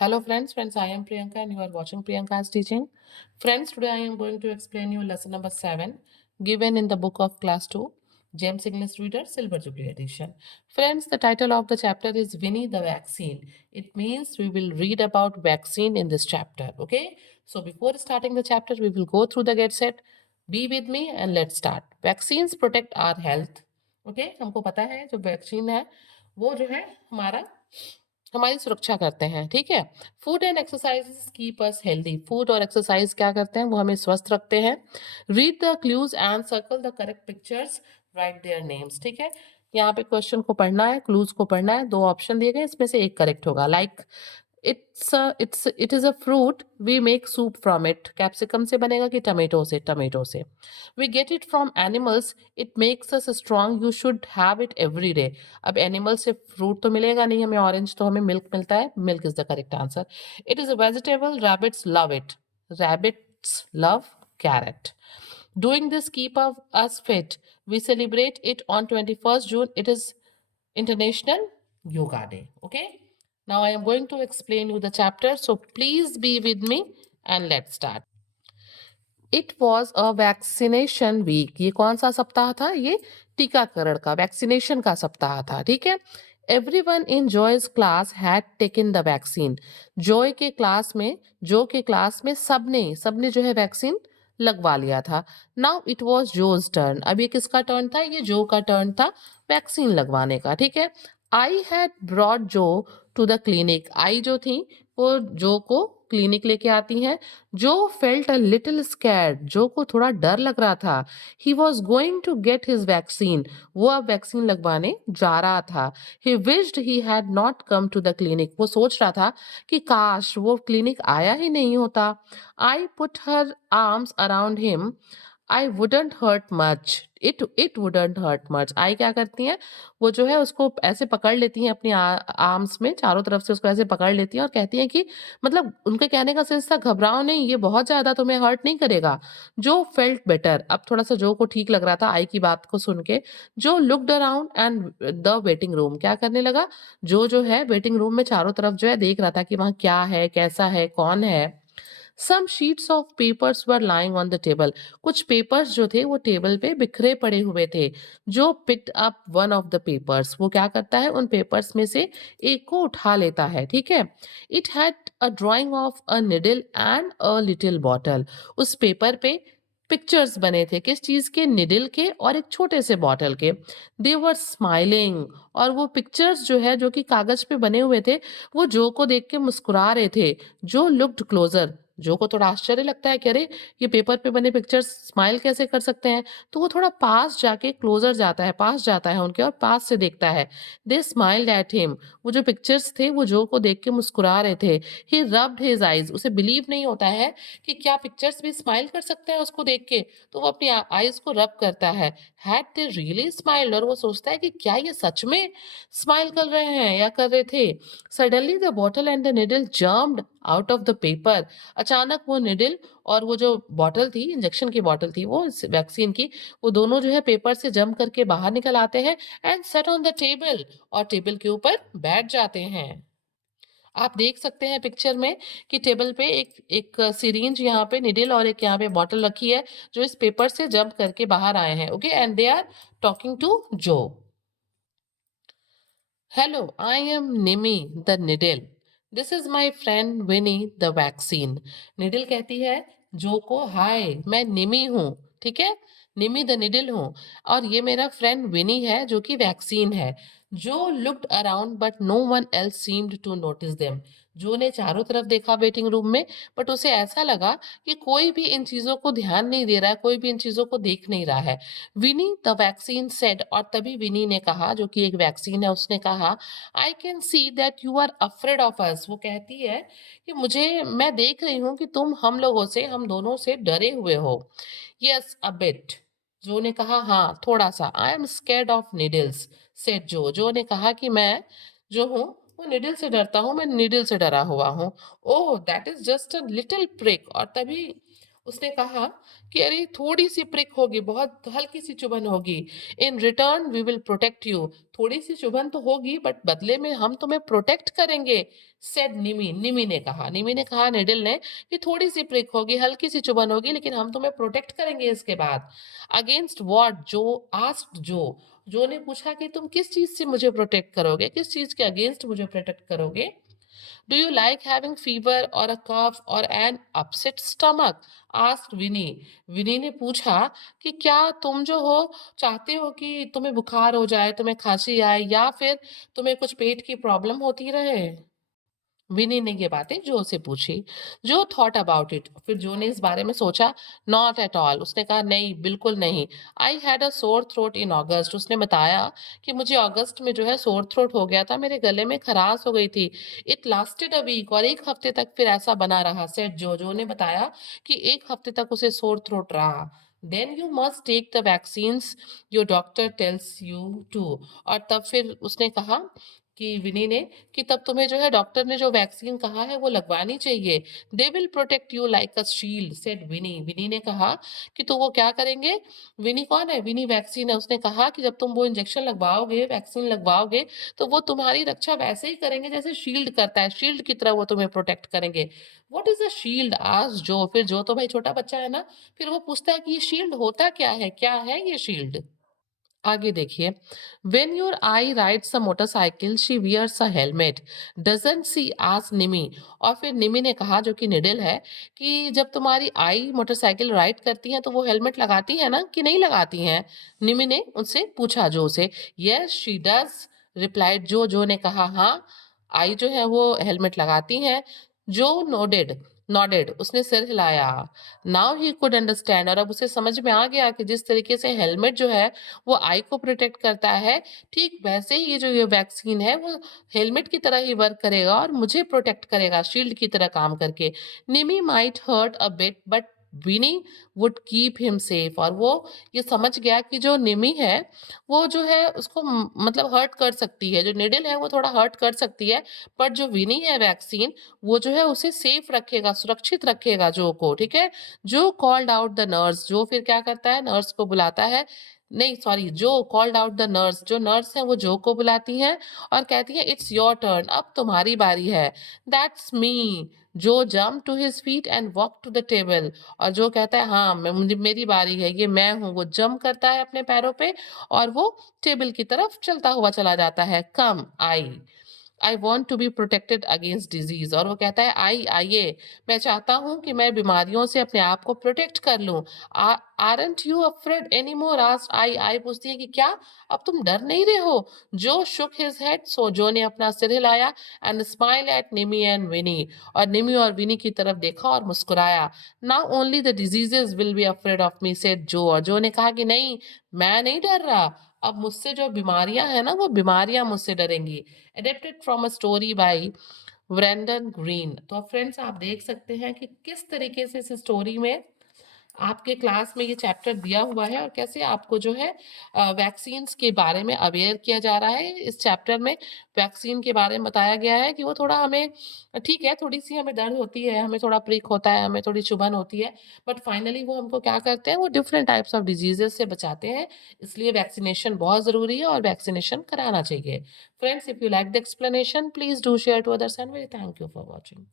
Hello friends, I am Priyanka and you are watching Priyanka's teaching. Friends, today I am going to explain you lesson number 7 given in the book of class 2, James English Reader, Silver Jubilee Edition. Friends, the title of the chapter is Winnie the Vaccine. It means we will read about vaccine in this chapter, okay? So before starting the chapter, we will go through the get set. Be with me and let's start. Vaccines protect our health. Okay, हमको पता है जो vaccine है वो जो है हमारी सुरक्षा करते हैं, ठीक है। Food and exercise keep us healthy. Food और एक्सरसाइज क्या करते हैं, वो हमें स्वस्थ रखते हैं। Read the clues and circle the correct pictures, right their names, ठीक है। यहाँ पे क्वेश्चन को पढ़ना है, क्लूज को पढ़ना है। दो ऑप्शन दिए गए, इसमें से एक करेक्ट होगा। Like it is a fruit, we make soup from it. Capsicum से बनेगा कि टमेटो से? टमेटो से। We get it from animals, it makes us strong, you should have it every day. अब एनिमल से फ्रूट तो मिलेगा नहीं हमें, ऑरेंज, तो हमें मिल्क मिलता है। Milk is the correct answer. It is a vegetable, rabbits love it. Rabbits love carrot. Doing this keep us fit. We celebrate it on 21st June. It is International Yoga Day. Okay. Now I am going to explain you the chapter. So please be with me and let's start. It was a vaccination week. ये कौन सा सप्ताह था? ये टीकाकरण का, vaccination का सप्ताह था, ठीक है। Everyone in joys class had taken the vaccine. Joy के क्लास में, जो के क्लास में सबने सबने जो है वैक्सीन लगवा लिया था। Now it was Joe's turn. अब ये किसका टर्न था? ये जो का टर्न था वैक्सीन लगवाने का, ठीक है। आई हैड ब्रॉड जो टू द क्लिनिक। आई जो थी वो जो को क्लिनिक लेके आती हैं। जो फेल्ट अ लिटिल स्कैर्ड, जो को थोड़ा डर लग रहा था। He was going to get his vaccine, वो अब वैक्सीन लगवाने जा रहा था। He wished he had not come to the clinic, वो सोच रहा था कि काश वो क्लिनिक आया ही नहीं होता। Aai put her arms around him, Aai wouldn't hurt much, it wouldn't hurt much. Aai क्या करती हैं, वो जो है उसको ऐसे पकड़ लेती हैं अपनी आर्म्स में, चारों तरफ से उसको ऐसे पकड़ लेती हैं और कहती हैं कि मतलब उनके कहने का सेंस था घबराओ नहीं, ये बहुत ज्यादा तुम्हें हर्ट नहीं करेगा। जो फेल्ट बेटर, अब थोड़ा सा जो को ठीक लग रहा था आई की बात को सुन के। जो looked around and the waiting room, क्या करने लगा, जो है वेटिंग रूम में चारों तरफ जो है देख रहा था कि वहां क्या है, कैसा है, कौन है। Some sheets of papers were lying on the table. कुछ पेपर्स जो थे वो टेबल पे बिखरे पड़े हुए थे। जो picked up one of the papers, वो क्या करता है, उन पेपर्स में से एक को उठा लेता है, ठीक है। It had a drying of a needle and a little bottle. उस पेपर पे पिक्चर्स बने थे, किस चीज के? निडल के और एक छोटे से बॉटल के। दे वर स्माइलिंग, और वो पिक्चर्स जो है जो कि कागज पे बने हुए थे, वो जो को देख के मुस्कुरा रहे थे। जो लुक्ड क्लोजर, जो को थोड़ा आश्चर्य लगता है कि अरे ये पेपर पे बने पिक्चर्स स्माइल कैसे कर सकते हैं, तो वो थोड़ा पास जाके, क्लोजर जाता है, पास जाता है उनके और पास से देखता है। दे स्माइल्ड एट हिम, वो जो पिक्चर्स थे वो जो को देख के मुस्कुरा रहे थे। ही रब्ड हिज आईज, उसे बिलीव नहीं होता है कि क्या पिक्चर्स भी स्माइल कर सकते हैं उसको देख के, तो वो अपनी आईज को रब करता है। हैड दे रियली स्माइल्ड, और वो सोचता है कि क्या ये सच में स्माइल कर रहे हैं या कर रहे थे। Suddenly the bottle and the needle jumped out of the paper. अचानक वो निडल और वो जो बॉटल थी, इंजेक्शन की बॉटल थी वो वैक्सीन की, वो दोनों जो है पेपर से जंप करके बाहर निकल आते हैं and set on the table, और टेबल के ऊपर बैठ जाते हैं। आप देख सकते हैं पिक्चर में कि टेबल पे एक एक सिरिंज, यहाँ पे निडल और एक यहाँ पे बॉटल रखी है, जो इस पेपर से जंप करके बाहर आए हैं। Okay, and they are talking to Joe. Hello, I am Nimi the needle, this is my friend Vinny the vaccine. Needle कहती है जो को, हाय मैं निमी हूँ, ठीक है, निमी द निडल हूँ, और ये मेरा फ्रेंड विनी है जो कि वैक्सीन है। Joe looked around but no one else seemed to notice them. Joe ने चारों तरफ देखा वेटिंग रूम में, बट उसे ऐसा लगा कि कोई भी इन चीजों को ध्यान नहीं दे रहा है, कोई भी इन चीजों को देख नहीं रहा है। विनी द वैक्सीन सेड, और तभी विनी ने कहा, जो कि एक वैक्सीन है, उसने कहा, I can see that you are afraid of us. वो कहती है कि मैं देख रही हूँ कि तुम हम लोगों से, हम दोनों से डरे हुए हो। यस अ बिट, जो ने कहा हाँ थोड़ा सा। I am scared of needles said जो ने कहा कि मैं जो हूँ वो निडल से डरता हूँ, मैं निडल से डरा हुआ हूँ। Oh that is just a little prick, और तभी उसने कहा कि अरे थोड़ी सी प्रिक होगी, बहुत हल्की सी चुभन होगी। In return we will protect you. थोड़ी सी चुभन तो होगी बट बदले में हम तुम्हें प्रोटेक्ट करेंगे, सेड निमी। निमी ने कहा निडिल ने कि थोड़ी सी प्रिक होगी, हल्की सी चुभन होगी, लेकिन हम तुम्हें प्रोटेक्ट करेंगे इसके बाद। Against what? जो आस्क्ड जो ने पूछा कि तुम किस चीज से मुझे प्रोटेक्ट करोगे, किस चीज के अगेंस्ट मुझे प्रोटेक्ट करोगे? Do you like having fever or a cough or an upset stomach? asked Winnie. Vinny ने पूछा कि क्या तुम जो हो चाहते हो कि तुम्हें बुखार हो जाए, तुम्हें खांसी आए, या फिर तुम्हें कुछ पेट की प्रॉब्लम होती रहे? विनी ने ये बातें जो से पूछी। जो थॉट अबाउट इट, फिर जो ने इस बारे में सोचा। नॉट एट ऑल, उसने कहा नहीं, बिल्कुल नहीं। I had a sore throat इन अगस्त, उसने बताया कि मुझे अगस्त में जो है सोर थ्रोट हो गया था, मेरे गले में खराश हो गई थी। इट लास्टेड अ वीक, और एक हफ्ते तक फिर ऐसा बना रहा। सेड जो ने बताया कि एक हफ्ते तक उसे सोर थ्रोट रहा। Then you must take the vaccines your doctor tells you to. और तब फिर उसने कहा कि विनी ने कि तब तुम्हें जो है डॉक्टर ने जो वैक्सीन कहा है वो लगवानी चाहिए। They will protect you like a shield, said Vinny. Vinny ने कहा कि तो वो क्या करेंगे? विनी कौन है? विनी वैक्सीन है। उसने कहा कि जब तुम वो इंजेक्शन लगवाओगे, वैक्सीन लगवाओगे, तो वो तुम्हारी रक्षा वैसे ही करेंगे जैसे शील्ड करता है, शील्ड की तरह वो तुम्हें प्रोटेक्ट करेंगे। What is a shield? आज जो, फिर जो तो भाई छोटा बच्चा है ना, फिर वो पूछता है कि ये शील्ड होता क्या है ये शील्ड? आगे देखिए। When your Aai rides a motorcycle she wears a helmet, doesn't she? Asked Nimi. और फिर निमी ने कहा, जो कि निडिल है, कि जब तुम्हारी आई मोटरसाइकिल राइड करती है तो वो हेलमेट लगाती है ना कि नहीं लगाती हैं? निमी ने उनसे पूछा, जो से। यस शी डज, रिप्लाइड जो ने कहा हाँ, आई जो है वो हेलमेट लगाती हैं। जो नोडेड, नॉडेड, उसने सिर हिलाया। नाउ ही कुड अंडरस्टैंड, और अब उसे समझ में आ गया कि जिस तरीके से हेलमेट जो है वो आई को प्रोटेक्ट करता है, ठीक वैसे ही ये वैक्सीन है वो हेलमेट की तरह ही वर्क करेगा और मुझे प्रोटेक्ट करेगा, शील्ड की तरह काम करके। Nimi might hurt a bit but Vinny would keep him safe. और वो ये समझ गया कि जो निमी है वो जो है उसको मतलब हर्ट कर सकती है, जो निडल है वो थोड़ा हर्ट कर सकती है, पर जो विनी है वैक्सीन, वो जो है उसे सेफ रखेगा, सुरक्षित रखेगा जो को, ठीक है। जो कॉल्ड आउट द नर्स, जो फिर क्या करता है, नर्स को बुलाता है। नहीं सॉरी, जो कॉल्ड आउट द नर्स, जो नर्स है वो जो को बुलाती हैं और कहती है इट्स योर टर्न, अब तुम्हारी बारी है। That's me. Joe jump to his feet and walk to the table, और जो कहता है हाँ मैं, मुझे मेरी बारी है, ये मैं हूँ, वो जंप करता है अपने पैरों पे और वो टेबल की तरफ चलता हुआ चला जाता है। Come Aai, I want to be protected against disease, और वो कहता है आइए, मैं चाहता हूं कि मैं बीमारियों से अपने आप को प्रोटेक्ट कर लूं। Aren't you afraid any more? Asked Aai. Aai पूछती है कि क्या अब तुम डर नहीं रहे हो? जो शुक हिज हेड, सो जो ने अपना सिर हिलाया, and smile at Nimi and Vinny, और निमी और विनी की तरफ देखा और मुस्कुराया। Now only the diseases will be afraid of me, said Joe. और जो ने कहा कि नहीं, मैं नहीं डर रहा, अब मुझसे जो बीमारियां हैं ना वो बीमारियां मुझसे डरेंगी। Adapted from a story by Brendan Green. तो फ्रेंड्स आप देख सकते हैं कि किस तरीके से इस स्टोरी में आपके क्लास में ये चैप्टर दिया हुआ है और कैसे आपको जो है वैक्सीन्स के बारे में अवेयर किया जा रहा है। इस चैप्टर में वैक्सीन के बारे में बताया गया है कि वो थोड़ा हमें, ठीक है, थोड़ी सी हमें दर्द होती है, हमें थोड़ा प्रिक होता है, हमें थोड़ी चुभन होती है, बट फाइनली वो हमको क्या करते हैं, वो डिफरेंट टाइप्स ऑफ डिजीजेस से बचाते हैं। इसलिए वैक्सीनेशन बहुत ज़रूरी है और वैक्सीनेशन कराना चाहिए। Friends, if you like the explanation, please do share to others, and very thank you for watching.